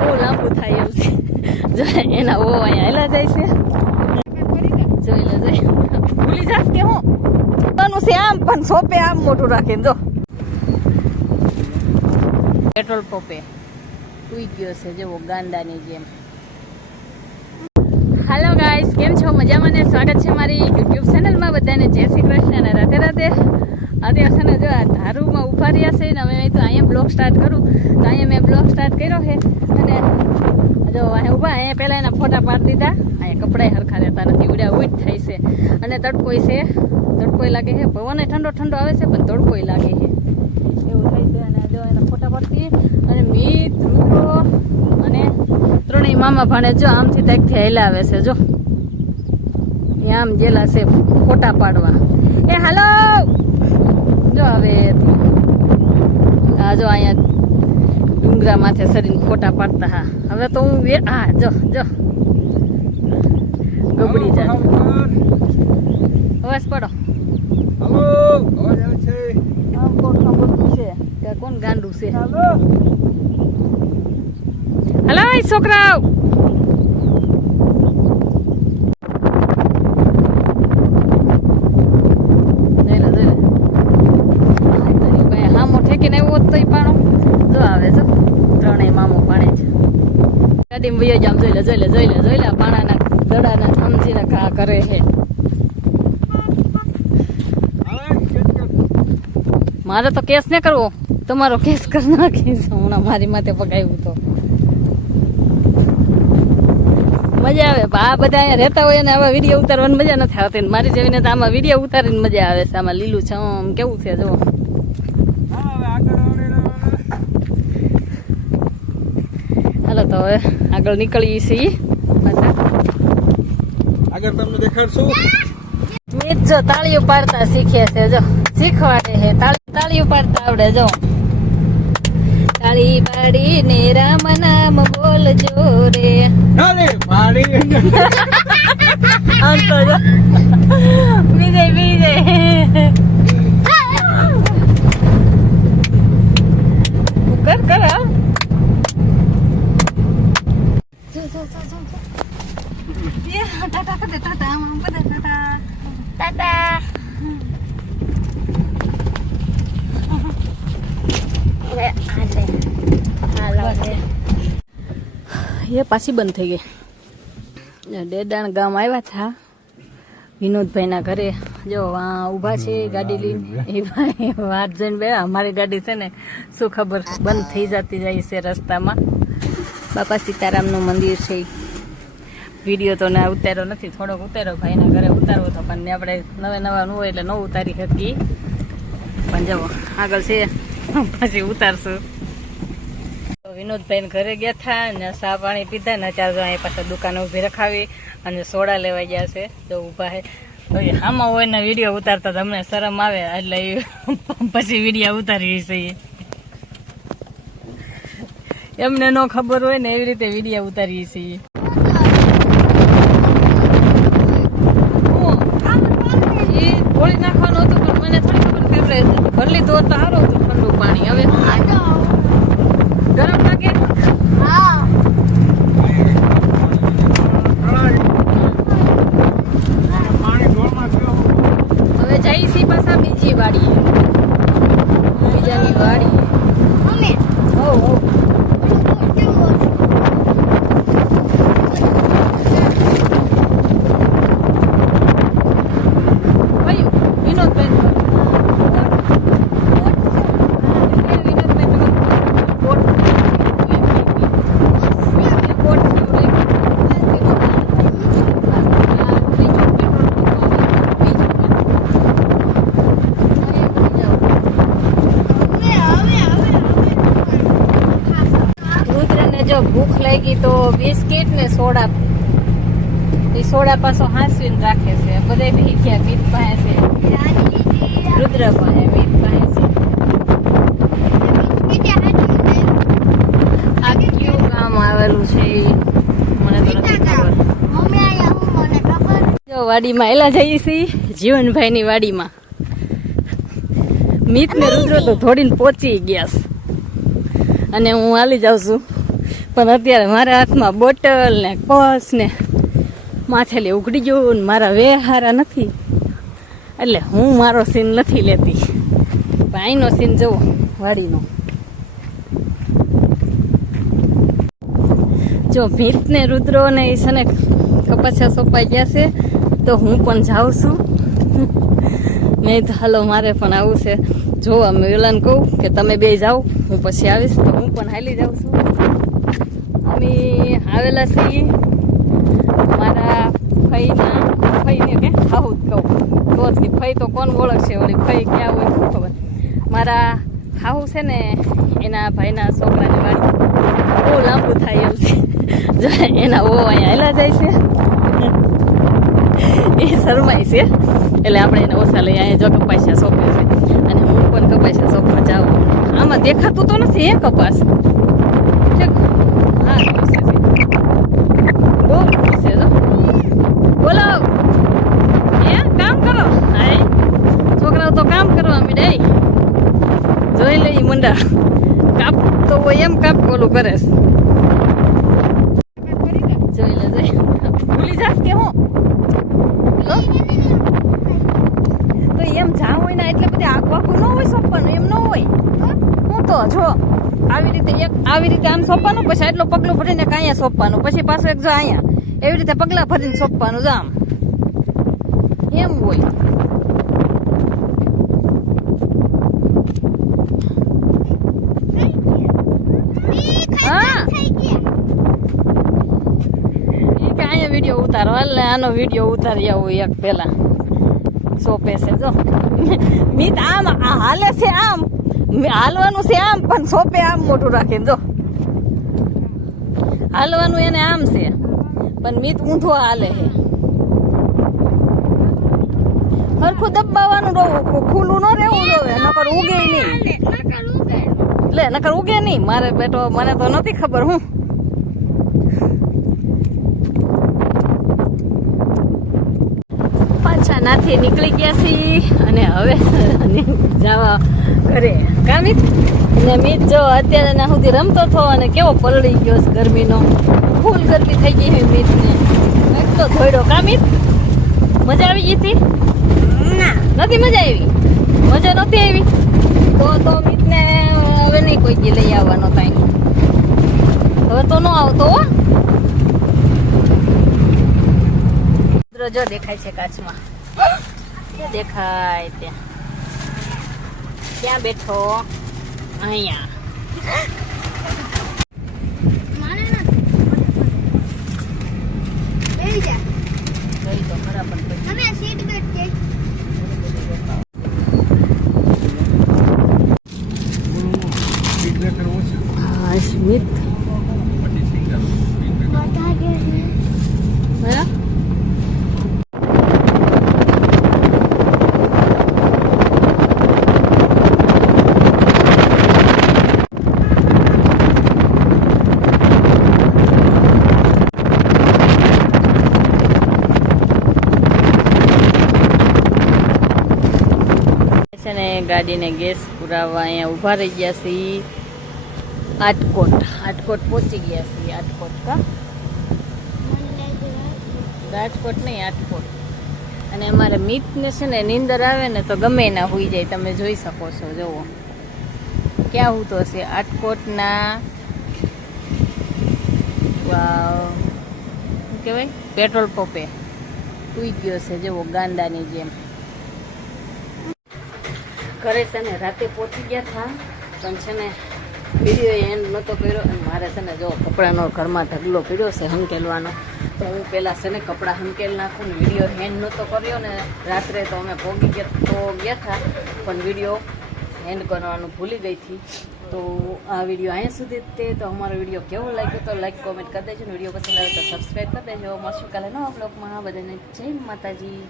બહુ લાંબુ થાય એમ છે. જો એના ઓ અહીંયા હેલા જાય છે. જોઈ લે જોઈ ભૂલી જાસ કે હું પોતાનું છે આમ પણ સોપે આમ મોટું રાખીને જો પેટ્રોલ પંપે ઉઈ ગયો છે જેવો ગાંડાની જેમ. હાલો ગાઈસ, કેમ છો? મજામાં ને? સ્વાગત છે મારી યુટ્યુબ ચેનલમાં. બધાને જય શ્રી કૃષ્ણ અને રાધે રાધે. અત્યારે છે ને જો આ ધારુમાં ઉભા રહ્યા છે ને અમે તો અહીંયા બ્લોગ સ્ટાર્ટ કરું તો અહીંયા મેં બ્લોગ સ્ટાર્ટ કર્યો છે અને જો અહીંયા ઊભા અહીંયા પહેલાં એના ફોટા પાડી દીધા. અહીંયા કપડાં હરખા રહેતા નથી, ઉડ્યા ઉઈ જ થાય છે અને તડકોય છે, તડકોય લાગે છે. પવન ઠંડો ઠંડો આવે છે પણ તડકોય લાગે છે એવું થાય છે. અને જો એના ફોટા પાડતી અને મીત રુદ્રો અને ત્રણેય મામા ભાણે જો આમથી ત્યાંથી હેલા આવે છે. જો આમ ગયેલા છે ફોટા પાડવા. એ હાલો જો હવે આ જો અહીંયા ડુંગરા માથે સરીને ફોટા પાડતા. હા હવે તો હું હા જો જો ગબડી જાય. અવાજ પડો. આમ કોણ ખબર છે કે કોણ ગાંડું છે. હલો છોકરાઓ, જામ જોઈ લે જોઈ લે જોઈ લે જોઈ લે પાણાના દડાના સમજીને ઘા કરે છે. મારે તો કેસ ને કરવો, તમારો કેસ કરી નાખીશ હમણાં મારી માથે પકાવ્યું તો. મજા આવે આ બધા અહીંયા રહેતા હોય ને આવા વિડીયો ઉતારવાની મજા નથી આવતી. મારી જેવીને તો આમાં વિડીયો ઉતારીને મજા આવે છે. આમાં લીલું છે આમ કેવું છે જો. હાલો તો હવે આગળ નીકળીએ છીએ. આગળ તમને દેખાડશું. મિત જો તાળીઓ પાડતા શીખે છે, જો શીખવાડે છે. તાળીઓ પાડતા આવડે. જો તાળી પાડીને રામ નામ બોલજો રે. આમ તો જો બીજે બીજે કર કર. એ પાછી બંધ થઈ ગઈ. ડેડાણ ગામ આવ્યા હતા વિનોદભાઈના ઘરે. જો ઊભા છે ગાડી લઈને. એ ભાઈ વાત જોઈને બે અમારી ગાડી છે ને શું ખબર બંધ થઈ જતી જાય છે રસ્તામાં. બાપા સીતારામનું મંદિર છે. વિડીયો તો ના ઉતાર્યો નથી, થોડોક ઉતાર્યો ભાઈના ઘરે ઉતારવો તો પણ આપણે નવા ન હોય એટલે ન ઉતારી શકીએ. પણ જવો આગળ છે પછી ઉતારશું. વિનોદભાઈને ઘરે ગયા હતા ને ચા પાણી પીધા ને ચાર અહીં પાછા દુકાને ઊભી રખાવી અને સોડા લેવા ગયા છે. જો ઊભા છે આમાં હોય ને વિડીયો ઉતારતા તમને શરમ આવે એટલે પછી વિડીયો ઉતારી છે. એમને ન ખબર હોય ને એવી રીતે વિડીયો ઉતારીએ છીએ. ગોળી નાખવાનું હતું પણ મને થોડી ખબર કે ભર લીધું તો સારું હતું ઠંડુ પાણી. હવે ગરમ લાગે. હવે જઈ છીએ પાછા બીજી વાડી, બીજાની વાડી. જો ભૂખ લાગી તો બિસ્કિટ ને સોડા, એ સોડા પાછો હાંસવીને રાખે છે. બધા બી ગયા મીત પાસે છે, રુદ્ર પાસે, મીત પાસે છે. આ કયું ગામ આવેલું છે મને તો નથી ખબર. જો વાડીમાં એલા જઈએ છીએ જીવનભાઈ ની વાડીમાં. મીત ને રુદ્ર તો થોડીને પહોંચી ગયા. અને હું હાલી જાઉં છું. પણ અત્યારે મારા હાથમાં બોટલ ને પર્સ ને માથેલી ઉઘડી ગયું ને મારા વેહારા નથી, એટલે હું મારો સીન નથી લેતી. પણ અહીંનો સીન જુઓ વાડીનો. જો ભીત ને રુદ્રો ને એ છે ને કપાસિયા સોંપાઈ ગયા છે, તો હું પણ જાઉં છું. મેં તો હાલો મારે પણ આવું છે. જો અમે વેલાને કહું કે તમે બે જાઓ, હું પછી આવીશ, તો હું પણ હાલી જાઉં છું. અમે આવેલા છીએ મારા ફઈને કે આવું જ કહું તો ફઈ તો કોણ ઓળખશે, વળી ફઈ ક્યાં હોય શું ખબર. મારા હાહુ છે ને એના ભાઈના છોકરાની વાડી બહુ લાંબુ થાય એમ છે. જો એના ઓ અહીંયા હેલા જાય છે, એ શરમાય છે, એટલે આપણે એને ઓછા લઈ અહીંયા જો કપાસિયા સોંપે છે, અને હું પણ કપાસિયા સોંપવા જાઉં. આમાં દેખાતું તો નથી એ કપાસ. હા બહુ છે જો. બોલો એ કામ કરો. હા છોકરાઓ તો કામ કરવા મીડે, જોઈ લઈ મંડા કાપ તો હોય એમ કાપ ઓલું કરે. જોઈ લે જોઈ ભૂલી જાસ કે હું તો એમ જાવ હોય ને એટલે બધી આખું ન હોય સોંપવાનું, એમ ન હોય. હું તો જો આવી રીતે આમ સોંપવાનું, પછી એટલું પગલું ભરીને અહીંયા સોંપવાનું, પછી પાછું એક જો અહીંયા એવી રીતે પગલા ભરીને સોંપવાનું જો આમ એમ હોય. હા એ કે અહીંયા વિડીયો ઉતારો, એટલે આનો વિડીયો ઉતારી આવું એક પેલા સોંપે છે જો. મીત આમ હાલે છે, આમ હાલવાનું છે આમ, પણ સોંપે આમ મોટું રાખીને જો. હાલવાનું એને આમ છે, પણ મીત ઊંધો હાલે છે. સરખું દબાવવાનું ખુલ્લું ન રહેવું જોવે, નકર ઉગે નહીં. એટલે નકર ઉગે નહીં. મારે બેટો મને તો નથી ખબર. હું પાછા નાથી નીકળી ગયા છીએ અને હવે જવા ઘરે. કા મિત? ને મિત જો અત્યારે ના સુધી રમતો હતો અને કેવો પલળી ગયો છે ગરમીનો. ફૂલ ગરમી થઈ ગઈ છે મિતને. એટલો ધોયડો. કા મિત? મજા આવી ગઈ હતી? નથી મજા આવી? મજા નહોતી આવી? તો મિતને હવે નહીં કોઈ દી લઈ આવવાનો થાય. હવે તો ન આવતો હો. જો દેખાય છે કાચમાં, દેખાય ત્યાં. ક્યાં બેઠો? અહીંયા. તો બરાબર. હા સ્મિત ગાડીને ગેસ પુરાવા અહીંયા ઊભા રહી ગયા છીએ. આટકોટ પહોંચી ગયા છીએ. આટકોટ કા રાજકોટ નહીં, આટકોટ. અને અમારે મિતને છે ને નીંદર આવે ને તો ગમે ના હોઈ જાય. તમે જોઈ શકો છો. જુઓ ક્યાં હું તો છે આટકોટના શું કહેવાય પેટ્રોલ પંપે સુઈ ગયો છે. જુઓ ગાંડાની જેમ. ઘરે છે ને રાતે પહોંચી ગયા હતા, પણ છે ને વિડીયો એન્ડ નહોતો કર્યો. અને મારે છે ને જો કપડાનો ઘરમાં ઢગલો કર્યો છે હંકેલવાનો, તો હું પહેલાં છે ને કપડાં હંકેલ નાખું ને વિડીયો એન્ડ નહોતો કર્યો ને. રાત્રે તો અમે પહોંચી ગયા હતા, પણ વિડીયો એન્ડ કરવાનું ભૂલી ગઈ હતી. તો આ વિડીયો અહીંયા સુધી જ તે. તો અમારો વિડીયો કેવો લાગ્યો તો લાઈક કોમેન્ટ કરી દેજો. વિડીયો પસંદ આવે તો સબસ્ક્રાઈબ કરી દેજો. મળશું કાલે નવા બ્લોગમાં. બધાને જય માતાજી.